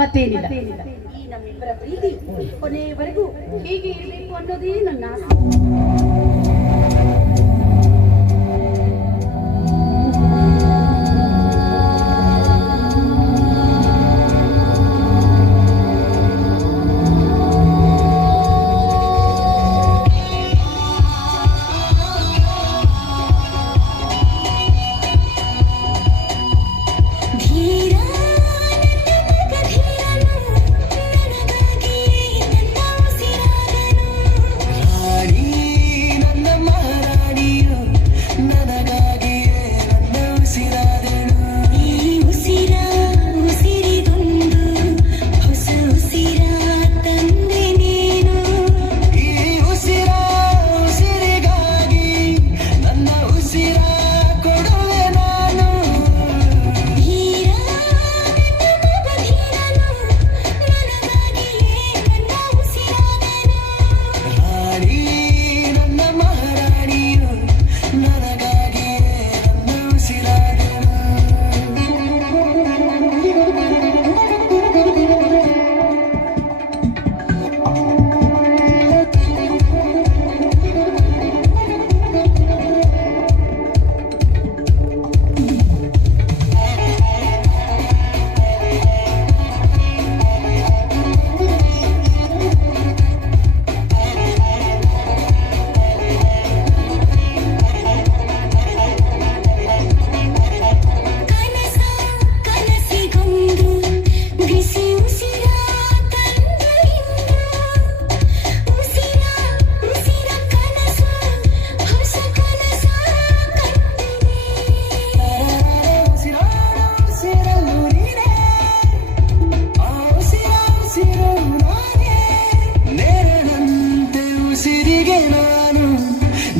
ಮತ್ತೇನಿಲ್ಲ. ಈ ನಮ್ಮಿಬ್ಬರ ಪ್ರೀತಿ ಕೊನೆಯವರೆಗೂ ಹೀಗೆ ಇರಬೇಕು ಅನ್ನೋದೇ ನನ್ನ ಆಸೆ.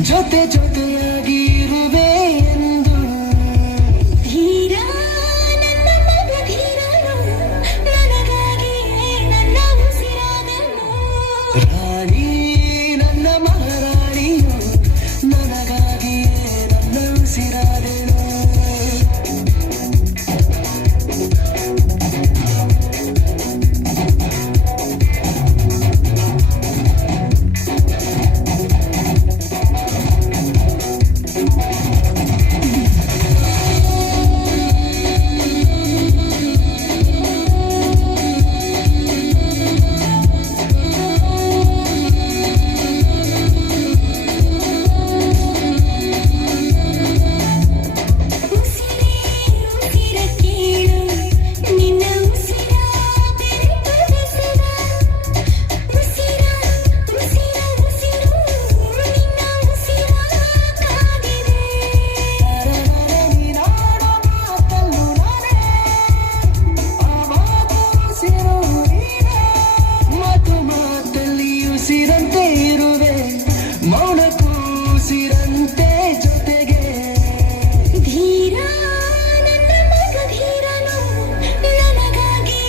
ಜೊತೆ ಜೊತೆಯಾಗಿರುವೆ ಎಂದು ಧೀರ ನನ್ನ ಮಗ ಧೀರನು ನನಗಾಗಿಯೇ ನನ್ನ ಉಸಿರಾದನು ರಾಣಿ ನನ್ನ ಮಹಾರಾಣಿಯು ನನಗಾಗಿಯೇ ನನ್ನ ಉಸಿರಾದನು ಉಸಿರಂತೆ ಇರುವೆ ಮೌನ ಕೂಸಿರಂತೆ ಜೊತೆಗೆ ಧೀರ ನನ್ನ ಮಗ ಧೀರನು ನನಗಾಗಿ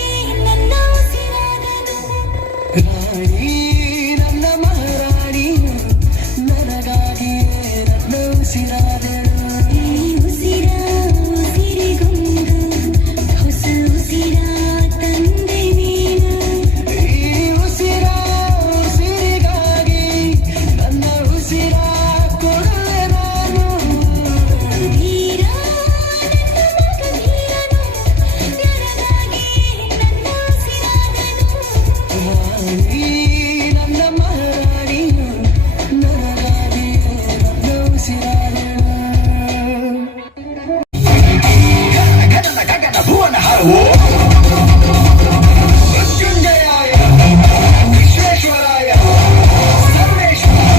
ನನ್ನ ಉಸಿರಾದನು ರಾಣಿ ನನ್ನ ಮಹಾರಾಣಿಯು ನನಗಾಗಿಯೇ ನನ್ನ ಉಸಿರಾದಳು ಈ ಉಸಿರ ಉಸಿರಿಗೊಂದು ಹೊಸ ಉಸಿರ ತಂದೆ ನೀನು ಈ ಉಸಿರ ಉಸಿರಿಗಾಗಿ ನನ್ನ ಉಸಿರ ಕೊಡುವೆ ನಾನು ಧೀರ ನನ್ನ ಮಗ ಧೀರನು ನನಗಾಗಿ ನನ್ನ ಉಸಿರಾದನು ರಾಣಿ ನನ್ನ ಮಹಾರಾಣಿಯು ನನಗಾಗಿಯೇ ನನ್ನ ಉಸಿರಾದಳು ಮೃತ್ಯುಂಜಯಾಯ ವಿಶ್ವೇಶ್ವರಾಯ ಸರ್ವೇಶ್ವರಾಯ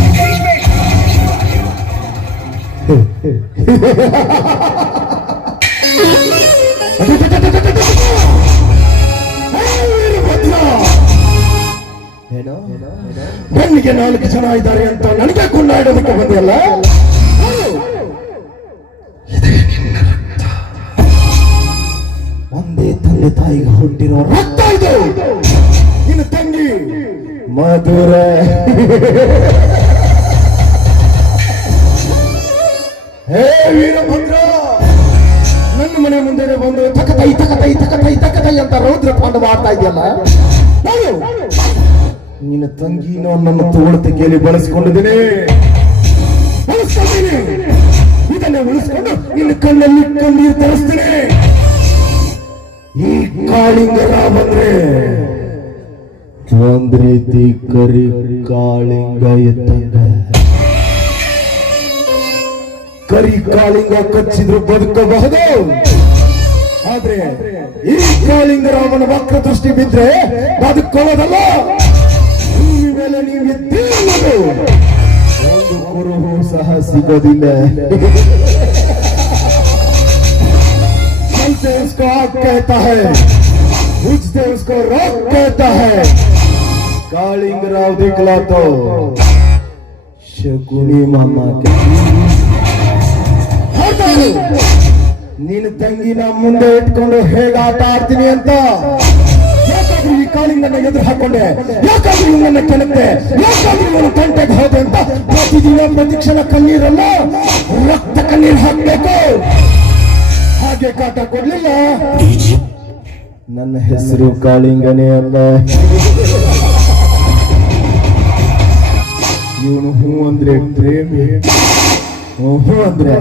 ಬೆನ್ನಿಗೆ 4 ಜನ ಇದ್ದಾರೆ ಅಂತ ನನಗೆ ಕೊಂಡಾಡೋದಕ್ಕೆ ಬಂದಿಲ್ಲ. ಒಂದೇ ತಂದೆ ತಾಯಿಗೆ ಹುಟ್ಟಿರೋ ರಕ್ತ ಇದು. ನಿನ್ನ ತಂಗಿ ಮಧುರ ಹೇ ವೀರಭದ್ರ, ನನ್ನ ಮನೆ ಮುಂದೆ ಬಂದು ತಕತೈ ತಕತೈ ತಕತೈ ತಕತೈ ಅಂತ ರೌದ್ರ ತಾಂಡವ ಆಡ್ತಾ ಇದೆಯಲ್ಲ, ನಾನು ನಿನ್ನ ತಂಗಿನೋ ನನ್ನ ತೋಳತಿಗೆಯಲ್ಲಿ ಬಳಸ್ಕೊಂಡಿದ್ದೀನಿ. ಇದನ್ನೇ ಉಳಿಸ್ಕೊಂಡು ನಿನ್ನ ಕಣ್ಣಲ್ಲಿ ಕಣ್ಣೀರು ತರಿಸ್ತೀನಿ. ಈ ಕಾಳಿಂಗರ ಬಂದ್ರೆ ಒಂದ್ ರೀತಿ ಕರಿ ಕಾಳಿಂಗ ಇದ್ದಂಗ. ಕರಿ ಕಾಳಿಂಗ ಕಚ್ಚಿದ್ರು ಬದುಕಬಹುದು, ಆದ್ರೆ ಈ ಕಾಳಿಂಗರಾಮನ ವಕ್ರ ದೃಷ್ಟಿ ಬಿದ್ರೆ ಬದುಕೊಳ್ಳೋದಲ್ಲ. ಭೂಮಿ ಮೇಲೆ ನೀವು ಎದ್ದಿರುವುದು ಒಂದು ಕುರುಹು ಸಹ ಸಿಗೋದಿಲ್ಲ. चलते उसको आग कहता है, बुझते उसको रोक कहता है. कालिंगराव दिखला तो शकुनी मामा के ನಿನ್ನ ತಂಗಿನ ಮುಂದೆ ಇಟ್ಕೊಂಡು ಹೇಗೆ ಆಟ ಆಡ್ತೀನಿ ಅಂತ. ಯಾಕಾದ್ರೂ ಈ ಕಾಳಿಂಗನ್ನ ಎದುರು ಹಾಕೊಂಡೆ, ಯಾಕಾದ್ರೂ ಇವನನ್ನ ಕೆಣಕ್ತೆ, ಯಾಕಾದ್ರೂ ಇವನ ತಂಟೆಗೆ ಹೋದೆ ಅಂತ ಪ್ರತಿದಿನ ಪ್ರತಿಕ್ಷಣ ಕಣ್ಣೀರಲ್ಲ ರಕ್ತ ಕಣ್ಣೀರು ಹಾಕ್ಬೇಕು. ಹಾಗೆ ಕಾಟ ಕೊಡ್ಲಿಲ್ಲ, ನನ್ನ ಹೆಸರು ಕಾಳಿಂಗನೇ ಅಲ್ಲ. ಇವನು ಹೂ ಅಂದ್ರೆ ಪ್ರೇಮಿ, ಹೂ ಅಂದ್ರೆ